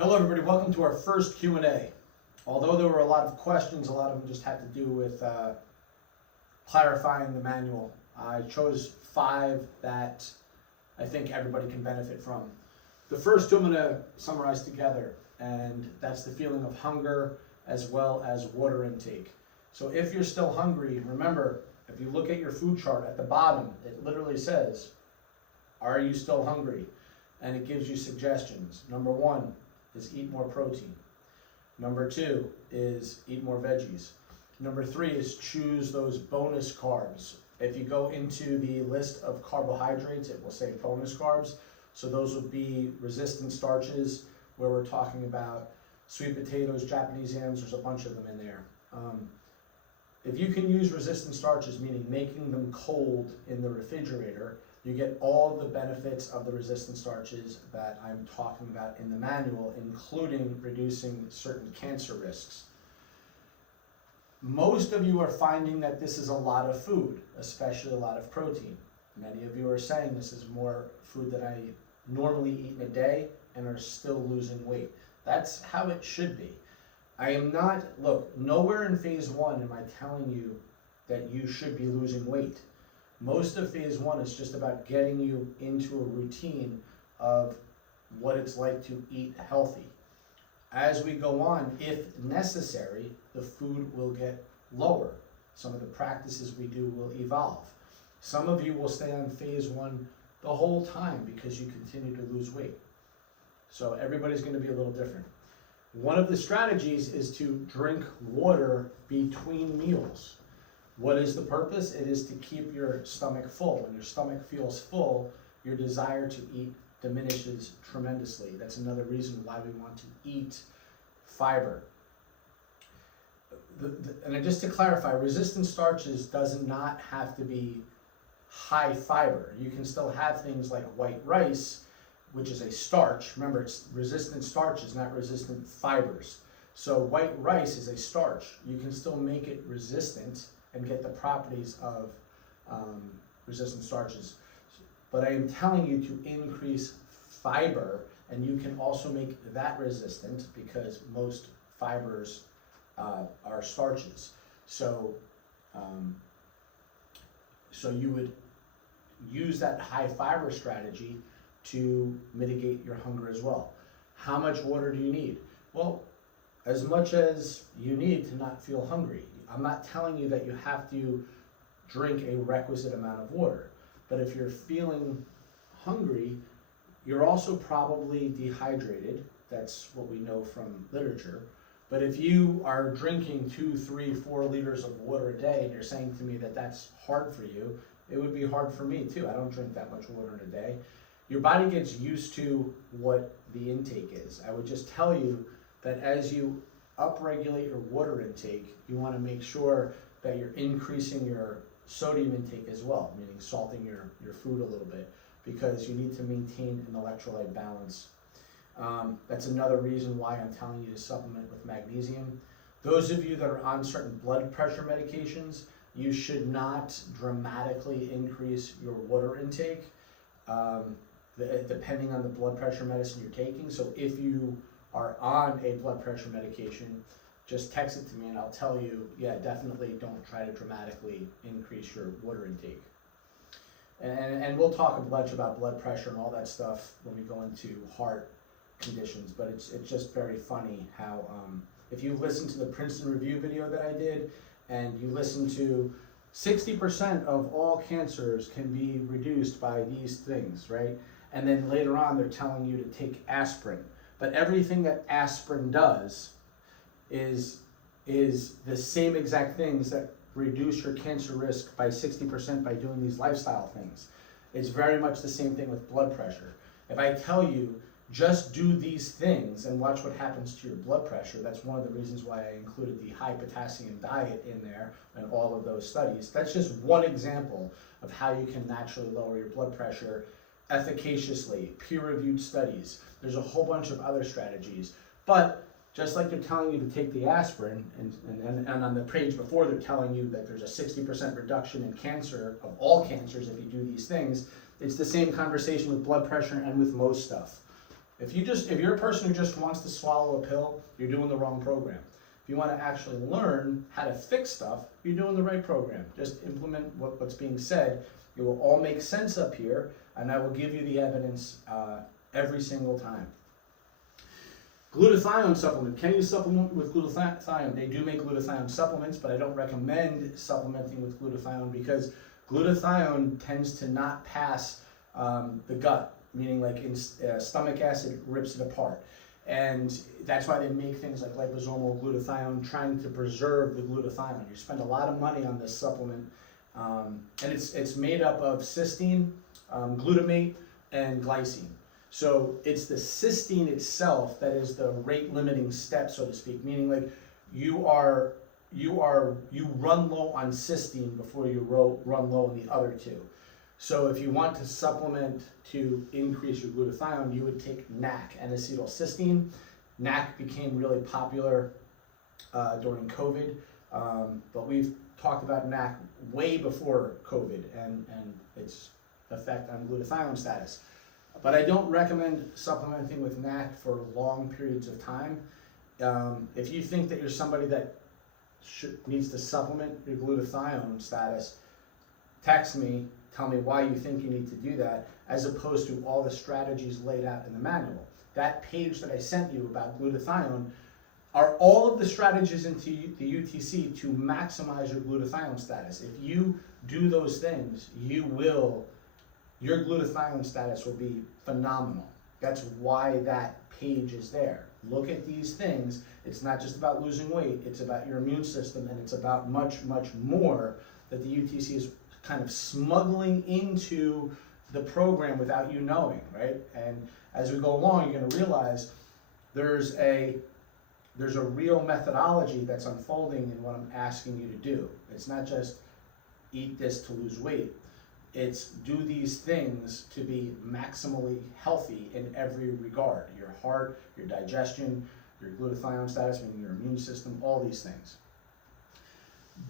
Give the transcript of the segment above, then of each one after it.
Hello everybody, welcome to our first Q&A. Although there were a lot of questions, a lot of them just had to do with clarifying the manual. I chose 5 that I think everybody can benefit from. The first 2 I'm going to summarize together, and that's the feeling of hunger as well as water intake. So if you're still hungry, remember, if you look at your food chart at the bottom, it literally says, are you still hungry? And it gives you suggestions. Number 1 is eat more protein. Number 2 is eat more veggies. Number 3 is choose those bonus carbs. If you go into the list of carbohydrates, it will say bonus carbs. So those would be resistant starches, where we're talking about sweet potatoes, Japanese yams, there's a bunch of them in there. If you can use resistant starches, meaning making them cold in the refrigerator, you get all the benefits of the resistant starches that I'm talking about in the manual, including reducing certain cancer risks. Most of you are finding that this is a lot of food, especially a lot of protein. Many of you are saying this is more food than I normally eat in a day and are still losing weight. That's how it should be. I am not, look, nowhere in phase 1 am I telling you that you should be losing weight. Most of phase 1 is just about getting you into a routine of what it's like to eat healthy. As we go on, if necessary, the food will get lower. Some of the practices we do will evolve. Some of you will stay on phase 1 the whole time because you continue to lose weight. So everybody's going to be a little different. One of the strategies is to drink water between meals. What is the purpose? It is to keep your stomach full. When your stomach feels full, your desire to eat diminishes tremendously. That's another reason why we want to eat fiber. And just to clarify, resistant starches does not have to be high fiber. You can still have things like white rice, which is a starch. Remember, it's resistant starches, not resistant fibers. So white rice is a starch. You can still make it resistant and get the properties of resistant starches. But I am telling you to increase fiber, and you can also make that resistant because most fibers are starches. So, so you would use that high fiber strategy to mitigate your hunger as well. How much water do you need? Well, as much as you need to not feel hungry. I'm not telling you that you have to drink a requisite amount of water, but if you're feeling hungry, you're also probably dehydrated. That's what we know from literature. But if you are drinking 2, 3, 4 liters of water a day and you're saying to me that that's hard for you, it would be hard for me too. I don't drink that much water in a day. Your body gets used to what the intake is. I would just tell you that as you upregulate your water intake, you want to make sure that you're increasing your sodium intake as well, meaning salting your food a little bit, because you need to maintain an electrolyte balance. That's another reason why I'm telling you to supplement with magnesium. Those of you that are on certain blood pressure medications, you should not dramatically increase your water intake, depending on the blood pressure medicine you're taking. So if you are on a blood pressure medication, just text it to me and I'll tell you, yeah, definitely don't try to dramatically increase your water intake. And we'll talk a bunch about blood pressure and all that stuff when we go into heart conditions, but it's just very funny how, if you listen to the Princeton Review video that I did, and you listen to 60% of all cancers can be reduced by these things, right? And then later on they're telling you to take aspirin. But everything that aspirin does is the same exact things that reduce your cancer risk by 60% by doing these lifestyle things. It's very much the same thing with blood pressure. If I tell you, just do these things and watch what happens to your blood pressure, that's one of the reasons why I included the high potassium diet in there and all of those studies. That's just one example of how you can naturally lower your blood pressure efficaciously, peer-reviewed studies. There's a whole bunch of other strategies. But just like they're telling you to take the aspirin, and on the page before they're telling you that there's a 60% reduction in cancer, of all cancers, if you do these things, it's the same conversation with blood pressure and with most stuff. If you're a person who just wants to swallow a pill, you're doing the wrong program. If you want to actually learn how to fix stuff, you're doing the right program. Just implement what's being said. It will all make sense up here, and I will give you the evidence every single time. Glutathione supplement. Can you supplement with glutathione? They do make glutathione supplements, but I don't recommend supplementing with glutathione because glutathione tends to not pass the gut, meaning like stomach acid rips it apart. And that's why they make things like liposomal glutathione, trying to preserve the glutathione. You spend a lot of money on this supplement, and it's made up of cysteine, glutamate, and glycine. So it's the cysteine itself that is the rate limiting step, so to speak, meaning like you run low on cysteine before you run low on the other two. So if you want to supplement to increase your glutathione, you would take NAC, N-acetylcysteine. NAC became really popular during COVID, but we've talked about NAC way before COVID and its effect on glutathione status. But I don't recommend supplementing with NAC for long periods of time. If you think that you're somebody that needs to supplement your glutathione status, text me, tell me why you think you need to do that, as opposed to all the strategies laid out in the manual. That page that I sent you about glutathione are all of the strategies into the UTC to maximize your glutathione status. If you do those things, your glutathione status will be phenomenal. That's why that page is there. Look at these things. It's not just about losing weight, it's about your immune system, and it's about much, much more that the UTC is kind of smuggling into the program without you knowing, right? And as we go along, you're going to realize there's a real methodology that's unfolding in what I'm asking you to do. It's not just eat this to lose weight. It's do these things to be maximally healthy in every regard. Your heart, your digestion, your glutathione status, meaning your immune system, all these things.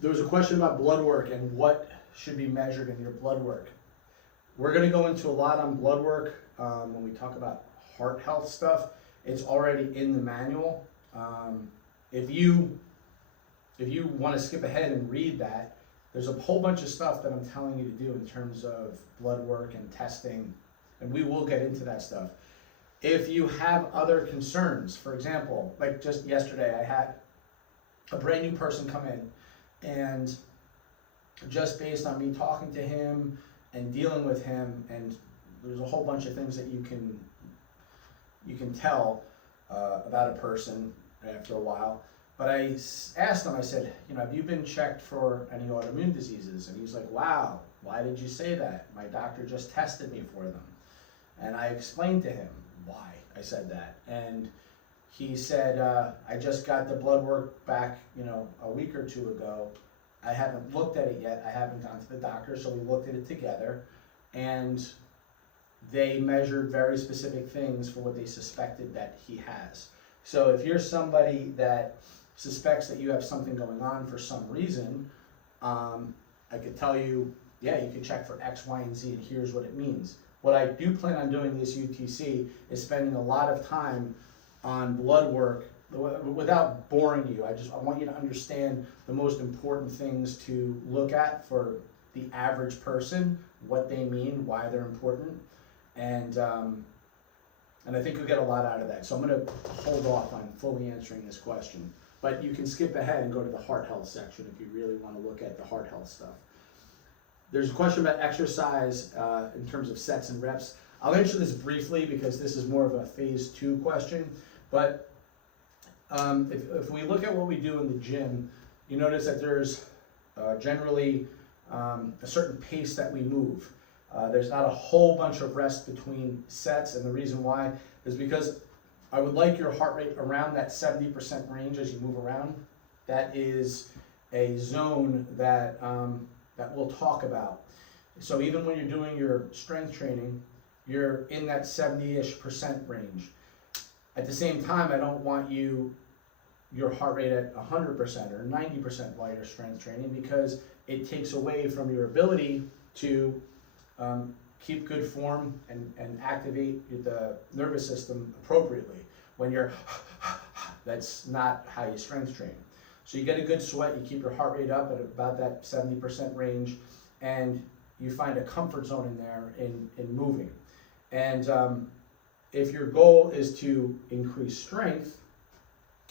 There was a question about blood work and what should be measured in your blood work. We're going to go into a lot on blood work when we talk about heart health stuff. It's already in the manual. If you want to skip ahead and read that, there's a whole bunch of stuff that I'm telling you to do in terms of blood work and testing, and we will get into that stuff. If you have other concerns, for example, like just yesterday, I had a brand new person come in, and just based on me talking to him and dealing with him, and there's a whole bunch of things that you can tell about a person after a while. But I asked him, I said, have you been checked for any autoimmune diseases? And he's like, wow, why did you say that? My doctor just tested me for them. And I explained to him why I said that. And he said, I just got the blood work back, a week or two ago. I haven't looked at it yet. I haven't gone to the doctor, so we looked at it together. And they measured very specific things for what they suspected that he has. So if you're somebody that suspects that you have something going on for some reason, I could tell you, yeah, you could check for X, Y, and Z, and here's what it means. What I do plan on doing this UTC is spending a lot of time on blood work without boring you. I want you to understand the most important things to look at for the average person, what they mean, why they're important, and I think you'll get a lot out of that. So I'm going to hold off on fully answering this question. But you can skip ahead and go to the heart health section if you really want to look at the heart health stuff. There's a question about exercise in terms of sets and reps. I'll answer this briefly because this is more of a phase 2 question. But if we look at what we do in the gym, you notice that there's generally a certain pace that we move. There's not a whole bunch of rest between sets, and the reason why is because I would like your heart rate around that 70% range as you move around. That is a zone that we'll talk about. So even when you're doing your strength training, you're in that 70-ish% range. At the same time, I don't want your heart rate at 100% or 90% while you're strength training, because it takes away from your ability to keep good form and activate the nervous system appropriately. When you're, that's not how you strength train. So you get a good sweat, you keep your heart rate up at about that 70% range, and you find a comfort zone in there in moving. And if your goal is to increase strength,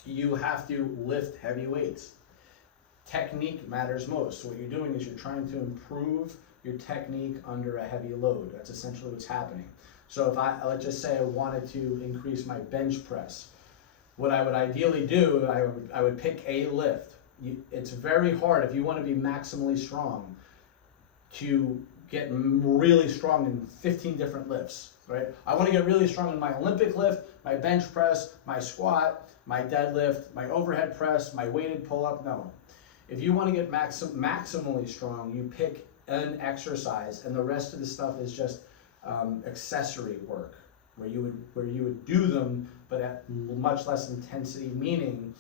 you have to lift heavy weights. Technique matters most. So what you're doing is you're trying to improve your technique under a heavy load. That's essentially what's happening. So if let's just say I wanted to increase my bench press, what I would ideally do, I would pick a lift. It's very hard if you want to be maximally strong to get really strong in 15 different lifts, right? I want to get really strong in my Olympic lift, my bench press, my squat, my deadlift, my overhead press, my weighted pull-up. No. If you want to get maximally strong, you pick an exercise, and the rest of the stuff is just accessory work, where you would do them, but at much less intensity, meaning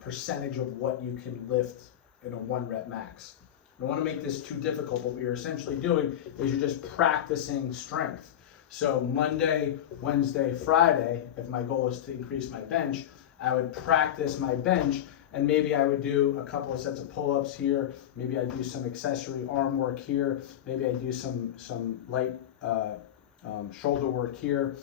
percentage of what you can lift in a 1 rep max. I don't want to make this too difficult, but what you're essentially doing is you're just practicing strength. So Monday, Wednesday, Friday, if my goal is to increase my bench, I would practice my bench, and maybe I would do a couple of sets of pull-ups here, maybe I do some accessory arm work here, maybe I do some light shoulder work here,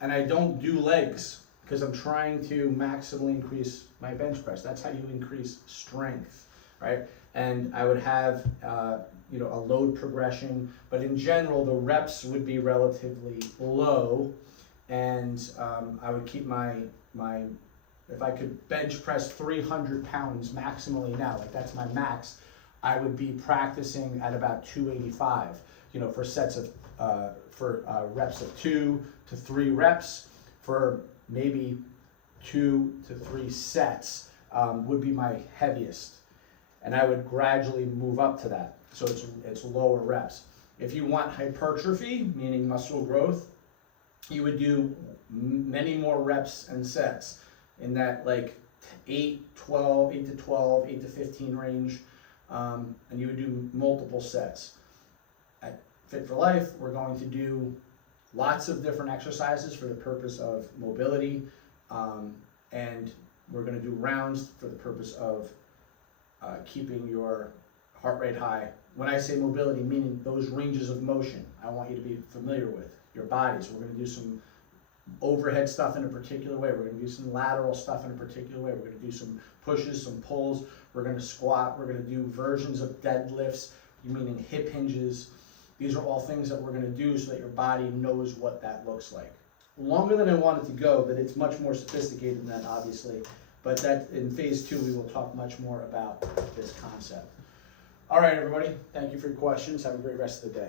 and I don't do legs because I'm trying to maximally increase my bench press. That's how you increase strength, right? And I would have a load progression, but in general the reps would be relatively low, and I would keep my if I could bench press 300 pounds maximally now, like that's my max, I would be practicing at about 285, for sets of reps of 2 to 3 reps, for maybe 2 to 3 sets would be my heaviest. And I would gradually move up to that. So it's lower reps. If you want hypertrophy, meaning muscle growth, you would do many more reps and sets in that like 8 to 12, 8 to 15 range, and you would do multiple sets. At Fit for Life, we're going to do lots of different exercises for the purpose of mobility, and we're going to do rounds for the purpose of keeping your heart rate high. When I say mobility, meaning those ranges of motion, I want you to be familiar with your body. So we're going to do some overhead stuff in a particular way. We're going to do some lateral stuff in a particular way. We're going to do some pushes, some pulls. We're going to squat. We're going to do versions of deadlifts, meaning hip hinges. These are all things that we're going to do so that your body knows what that looks like. Longer than I wanted to go, but it's much more sophisticated than that, obviously. But that in phase 2, we will talk much more about this concept. All right, everybody. Thank you for your questions. Have a great rest of the day.